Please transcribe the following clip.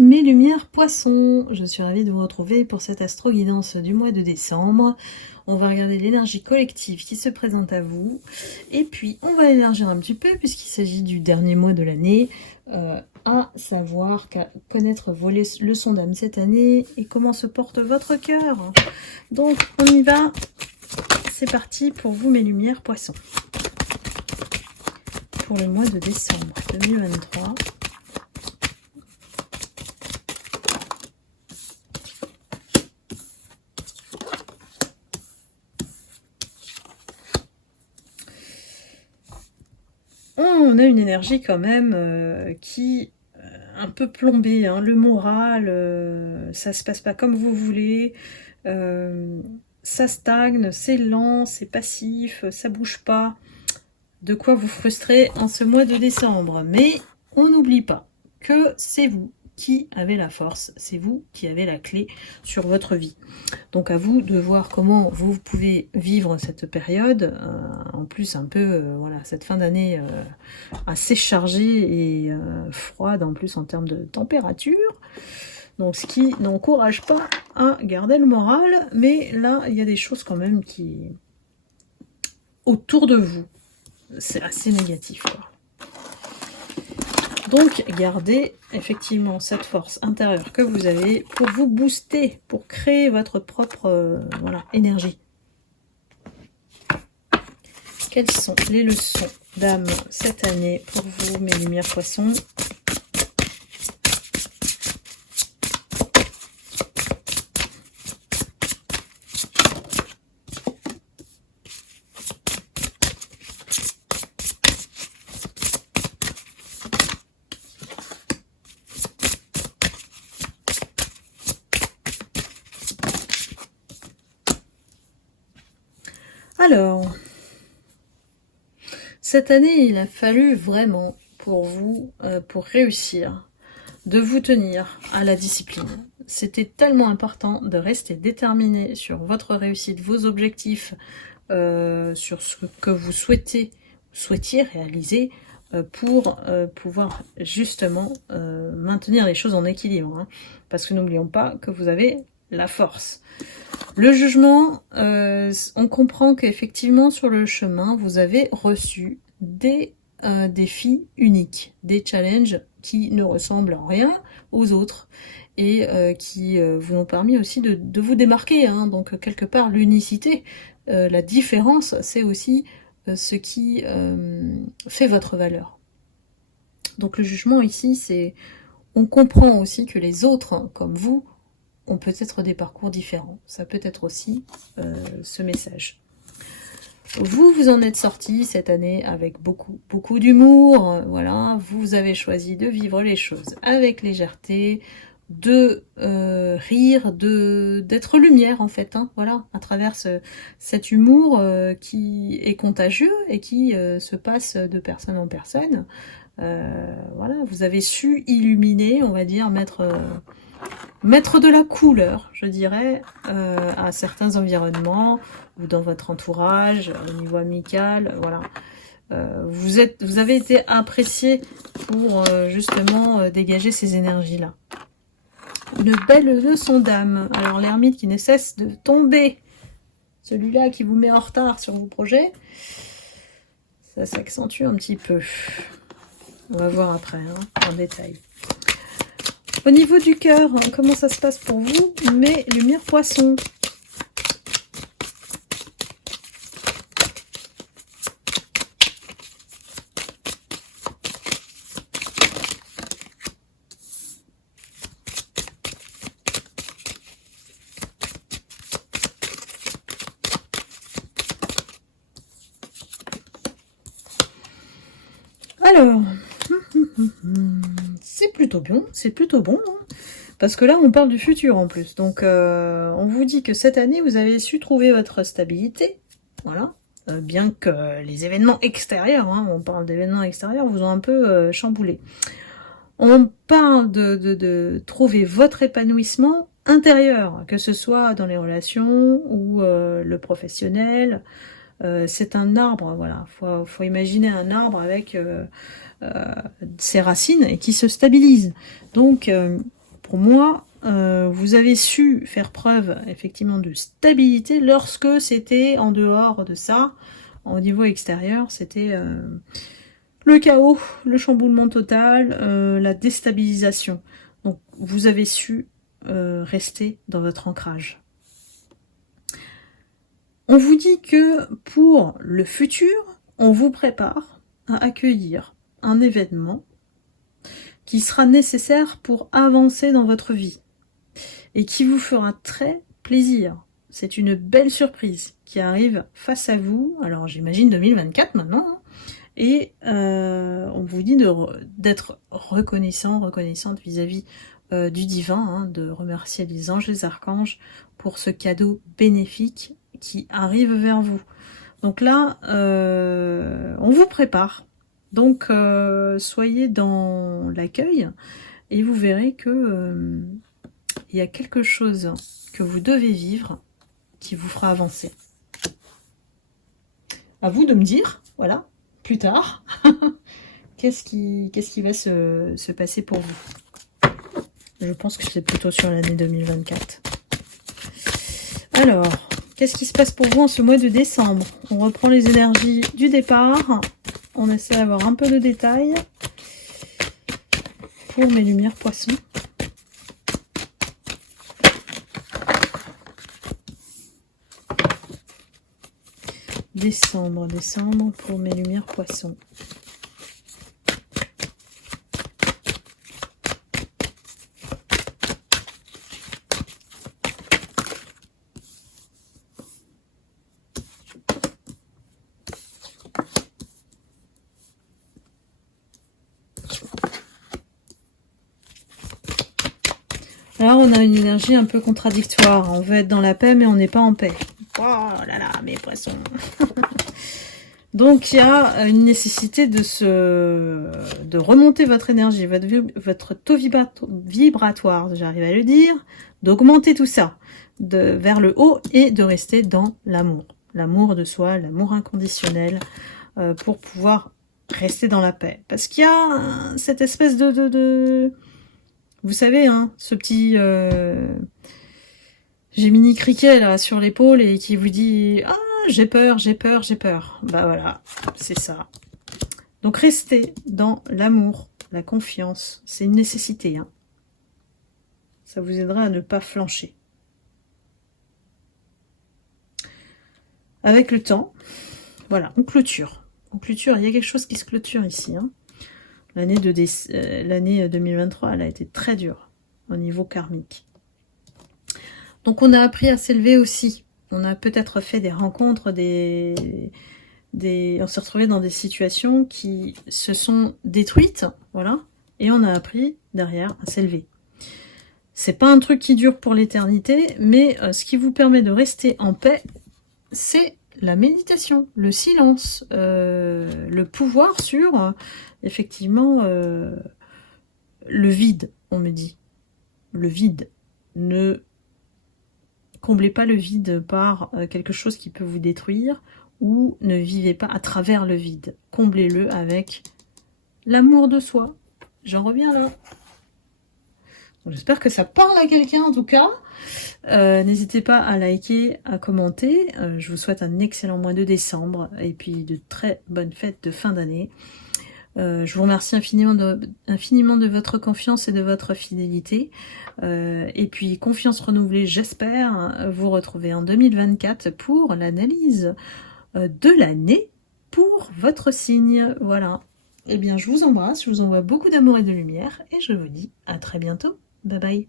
mes lumières poissons, je suis ravie de vous retrouver pour cette astro-guidance du mois de décembre. On va regarder l'énergie collective qui se présente à vous. Et puis, on va élargir un petit peu puisqu'il s'agit du dernier mois de l'année, à savoir qu'à connaître vos leçons d'âme cette année et comment se porte votre cœur. Donc, on y va. C'est parti pour vous, mes lumières poissons. Pour le mois de décembre 2023. On a une énergie quand même qui un peu plombée, hein. Le moral, ça se passe pas comme vous voulez, ça stagne, c'est lent, c'est passif, ça bouge pas. De quoi vous frustrer en ce mois de décembre. Mais on n'oublie pas que c'est vous qui avez la force, c'est vous qui avez la clé sur votre vie. Donc à vous de voir comment vous pouvez vivre cette période, en plus un peu, voilà, cette fin d'année assez chargée et froide en plus en termes de température. Donc ce qui n'encourage pas à garder le moral, mais là il y a des choses quand même qui autour de vous, c'est assez négatif, quoi. Donc, gardez effectivement cette force intérieure que vous avez pour vous booster, pour créer votre propre voilà, énergie. Quelles sont les leçons d'âme cette année pour vous, mes lumières poissons ? Alors, cette année, il a fallu vraiment pour vous, pour réussir, de vous tenir à la discipline. C'était tellement important de rester déterminé sur votre réussite, vos objectifs, sur ce que vous souhaitiez réaliser pour pouvoir justement maintenir les choses en équilibre. Hein. Parce que n'oublions pas que vous avez la force. Le jugement, on comprend qu'effectivement sur le chemin, vous avez reçu des défis uniques, des challenges qui ne ressemblent en rien aux autres et qui vous ont permis aussi de vous démarquer. Hein. Donc quelque part, l'unicité, la différence, c'est aussi ce qui fait votre valeur. Donc le jugement ici, c'est on comprend aussi que les autres, hein, comme vous, ont peut-être des parcours différents. Ça peut être aussi ce message. Vous en êtes sorti cette année avec beaucoup d'humour. Voilà, vous avez choisi de vivre les choses avec légèreté, de rire, d'être lumière en fait. Hein, voilà, à travers cet humour qui est contagieux et qui se passe de personne en personne. Voilà, vous avez su illuminer, on va dire, mettre de la couleur, je dirais, à certains environnements ou dans votre entourage, au niveau amical, voilà. Vous avez été apprécié pour justement dégager ces énergies-là. Une belle leçon d'âme. Alors l'ermite qui ne cesse de tomber, celui-là qui vous met en retard sur vos projets, ça s'accentue un petit peu. On va voir après, hein, en détail. Au niveau du cœur, comment ça se passe pour vous, mes lumières poissons? Alors, c'est plutôt bon, hein, parce que là on parle du futur en plus, donc on vous dit que cette année vous avez su trouver votre stabilité, voilà, bien que les événements extérieurs, hein, on parle d'événements extérieurs, vous ont un peu chamboulé. On parle de trouver votre épanouissement intérieur, que ce soit dans les relations ou le professionnel. C'est un arbre, voilà. Faut imaginer un arbre avec ses racines et qui se stabilise. Donc, pour moi, vous avez su faire preuve effectivement de stabilité lorsque c'était en dehors de ça, au niveau extérieur, c'était le chaos, le chamboulement total, la déstabilisation. Donc vous avez su rester dans votre ancrage. On vous dit que pour le futur, on vous prépare à accueillir un événement qui sera nécessaire pour avancer dans votre vie et qui vous fera très plaisir. C'est une belle surprise qui arrive face à vous, alors j'imagine 2024 maintenant, hein. Et on vous dit d'être reconnaissante vis-à-vis du divin, hein, de remercier les anges, les archanges pour ce cadeau bénéfique qui arrive vers vous. Donc là, on vous prépare. Donc soyez dans l'accueil et vous verrez que il y a quelque chose que vous devez vivre qui vous fera avancer. À vous de me dire, voilà, plus tard, qu'est-ce qui va se passer pour vous. Je pense que c'est plutôt sur l'année 2024. Alors, qu'est-ce qui se passe pour vous en ce mois de décembre? On reprend les énergies du départ. On essaie d'avoir un peu de détails pour mes lumières poissons. Décembre pour mes lumières poissons. Là, on a une énergie un peu contradictoire. On veut être dans la paix, mais on n'est pas en paix. Oh là là, mes poissons. Donc, il y a une nécessité de remonter votre énergie, votre taux vibratoire, j'arrive à le dire, d'augmenter tout ça vers le haut et de rester dans l'amour. L'amour de soi, l'amour inconditionnel, pour pouvoir rester dans la paix. Parce qu'il y a cette espèce de... Vous savez, hein, ce petit Gemini Criquet là sur l'épaule et qui vous dit « Ah, j'ai peur, j'ai peur, j'ai peur ». Bah voilà, c'est ça. Donc restez dans l'amour, la confiance. C'est une nécessité. Hein. Ça vous aidera à ne pas flancher. Avec le temps, voilà, on clôture. On clôture, il y a quelque chose qui se clôture ici. Hein. L'année 2023, elle a été très dure au niveau karmique. Donc on a appris à s'élever aussi. On a peut-être fait des rencontres, on s'est retrouvé dans des situations qui se sont détruites, voilà, et on a appris derrière à s'élever. C'est pas un truc qui dure pour l'éternité, mais ce qui vous permet de rester en paix, c'est la méditation, le silence, le pouvoir sur, effectivement, le vide, on me dit. Le vide. Ne comblez pas le vide par quelque chose qui peut vous détruire, ou ne vivez pas à travers le vide. Comblez-le avec l'amour de soi. J'en reviens là. J'espère que ça parle à quelqu'un en tout cas. N'hésitez pas à liker, à commenter. Je vous souhaite un excellent mois de décembre et puis de très bonnes fêtes de fin d'année. Je vous remercie infiniment de votre confiance et de votre fidélité. Et puis confiance renouvelée, j'espère vous retrouver en 2024 pour l'analyse de l'année pour votre signe. Voilà. Eh bien, je vous embrasse, je vous envoie beaucoup d'amour et de lumière et je vous dis à très bientôt. Bye bye.